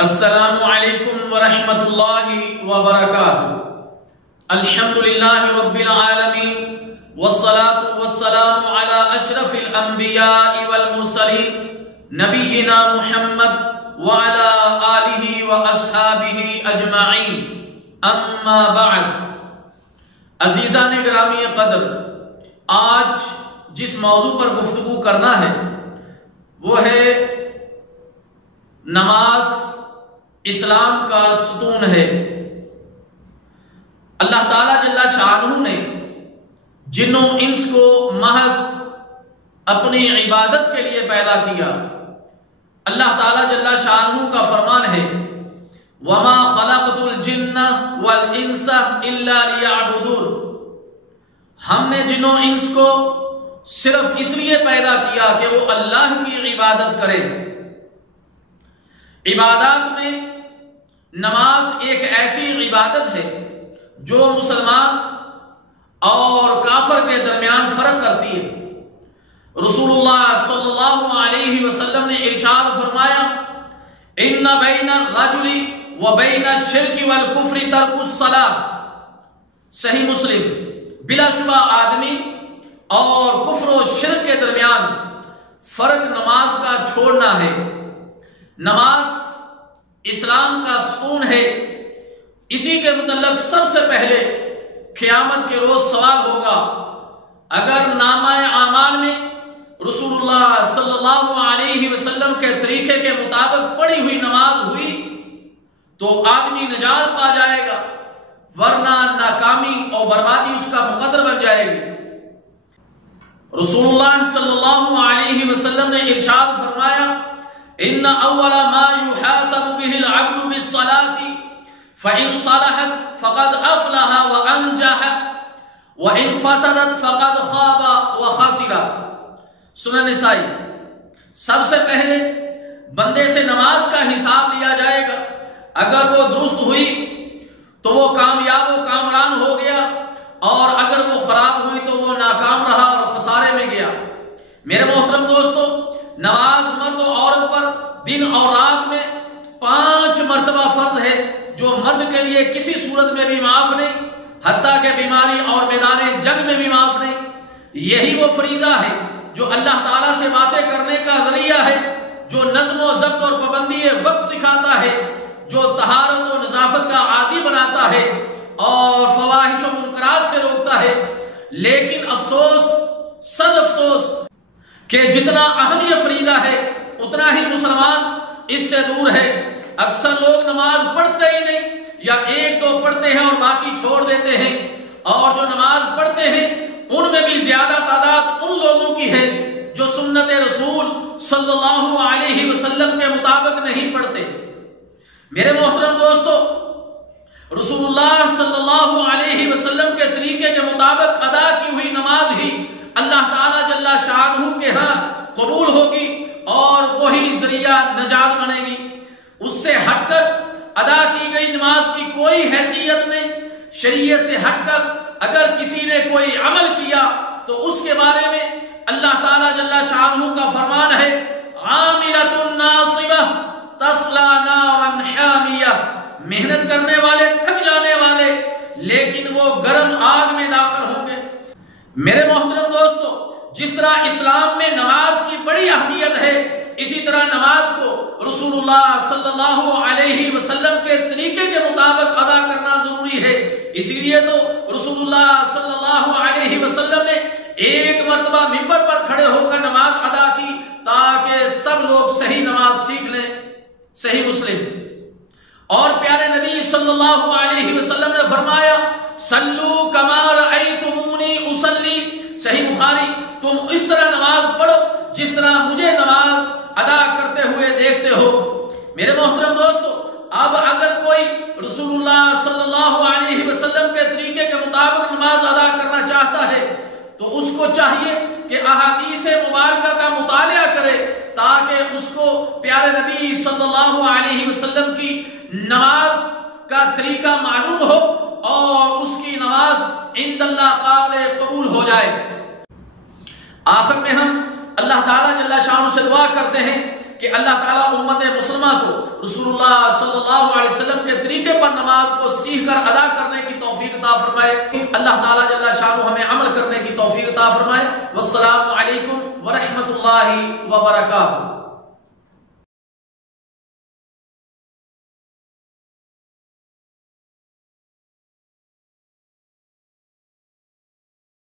السلام علیکم ورحمۃ اللہ وبرکاتہ۔ الحمدللہ رب العالمین والصلاة والسلام علی اشرف الانبیاء والمرسلین نبینا محمد وعلی آلہ واصحابہ اجمعین، اما بعد۔ عزیزان گرامی قدر، آج جس موضوع پر گفتگو کرنا ہے وہ ہے نماز اسلام کا ستون ہے۔ اللہ تعالیٰ جل شانہ نے جن و انس کو محض اپنی عبادت کے لیے پیدا کیا۔ اللہ تعالیٰ جل شانہ کا فرمان ہے وَمَا خَلَقْتُ الْجِنَّ وَالْإِنسَ إِلَّا لِيَعْبُدُونَ، ہم نے جن و انس کو صرف اس لیے پیدا کیا کہ وہ اللہ کی عبادت کرے۔ عبادات میں نماز ایک ایسی عبادت ہے جو مسلمان اور کافر کے درمیان فرق کرتی ہے۔ رسول اللہ صلی اللہ علیہ وسلم نے ارشاد فرمایا ان بین الرجل وبین الشرک والکفر ترک الصلاۃ، صحیح مسلم، بلا شبہ آدمی اور کفر و شرک کے درمیان فرق نماز کا چھوڑنا ہے۔ نماز اسلام کا ستون ہے۔ اسی کے متعلق سب سے پہلے قیامت کے روز سوال ہوگا۔ اگر نامہ اعمال میں رسول اللہ صلی اللہ علیہ وسلم کے طریقے کے مطابق پڑھی ہوئی نماز ہوئی تو آدمی نجات پا جائے گا، ورنہ ناکامی اور بربادی اس کا مقدر بن جائے گی۔ رسول اللہ صلی اللہ علیہ وسلم نے ارشاد فرمایا ان اول ما يحاسب به العبد بالصلاة فإن صلحت فقد افلح وانجح وإن فسدت فقد خاب وخسر۔ سنن نسائی۔ سب سے پہلے بندے سے نماز کا حساب لیا جائے گا۔ اگر وہ درست ہوئی تو وہ کامیاب و کامران ہو گیا، اور اگر وہ خراب ہوئی تو وہ ناکام رہا اور خسارے میں گیا۔ میرے محترم دوستو، نماز مرد و عورت پر دن اور رات میں 5 مرتبہ فرض ہے، جو مرد کے لیے کسی صورت میں بھی معاف نہیں، حتیٰ کہ بیماری اور میدان جنگ میں بھی معاف نہیں۔ یہی وہ فریضہ ہے جو اللہ تعالیٰ سے باتیں کرنے کا ذریعہ ہے، جو نظم و ضبط اور پابندی وقت سکھاتا ہے، جو طہارت و نظافت کا عادی بناتا ہے اور فواحش و منکرات سے روکتا ہے۔ لیکن افسوس، صد افسوس کہ جتنا اہم یہ فریضہ ہے اتنا ہی مسلمان اس سے دور ہے۔ اکثر لوگ نماز پڑھتے ہی نہیں، یا 1-2 پڑھتے ہیں اور باقی چھوڑ دیتے ہیں، اور جو نماز پڑھتے ہیں ان میں بھی زیادہ تعداد ان لوگوں کی ہے جو سنت رسول صلی اللہ علیہ وسلم کے مطابق نہیں پڑھتے۔ میرے محترم دوستو، رسول اللہ صلی اللہ علیہ وسلم کے طریقے کے مطابق ادا کی ہوئی نماز ہی اللہ تعالیٰ جل شانہ کے ہاں قبول ہوگی اور وہی ذریعہ نجات بنے گی۔ اس سے ہٹ کر ادا کی گئی نماز کی کوئی حیثیت نہیں۔ شریعت سے ہٹ کر اگر کسی نے کوئی عمل کیا تو اس کے بارے میں اللہ تعالیٰ جل شانہ کا فرمان ہے عاملۃ ناصبہ تصلی نارا حامیہ، محنت کرنے والے تھک جانے والے لیکن وہ گرم آگ میں داخل ہوں گے۔ میرے محترم دوستو، جس طرح اسلام میں نماز کی بڑی اہمیت ہے، اسی طرح نماز کو رسول اللہ صلی اللہ علیہ وسلم کے طریقے کے مطابق ادا کرنا ضروری ہے۔ اسی لیے تو رسول اللہ صلی اللہ علیہ وسلم نے 1 مرتبہ منبر پر کھڑے ہو کر نماز ادا کی تاکہ سب لوگ صحیح نماز سیکھ لیں، صحیح مسلم۔ اور پیارے نبی صلی اللہ علیہ وسلم نے فرمایا صلو کما رأیتمونی اصلی، صحیح بخاری، تم اس طرح نماز پڑھو جس طرح مجھے نماز ادا کرتے ہوئے دیکھتے ہو۔ میرے محترم دوستو، اب اگر کوئی رسول اللہ صلی اللہ علیہ وسلم کے طریقے کے مطابق نماز ادا کرنا چاہتا ہے تو اس کو چاہیے کہ احادیث مبارکہ کا مطالعہ کرے تاکہ اس کو پیارے نبی صلی اللہ علیہ وسلم کی نماز کا طریقہ معلوم ہو اور اس کی نماز عند اللہ قابل قبول ہو جائے۔ آخر میں ہم اللہ تعالیٰ جل شانہ سے دعا کرتے ہیں کہ اللہ تعالیٰ امت مسلمہ کو رسول اللہ صلی اللہ علیہ وسلم کے طریقے پر نماز کو سیکھ کر ادا کرنے کی توفیق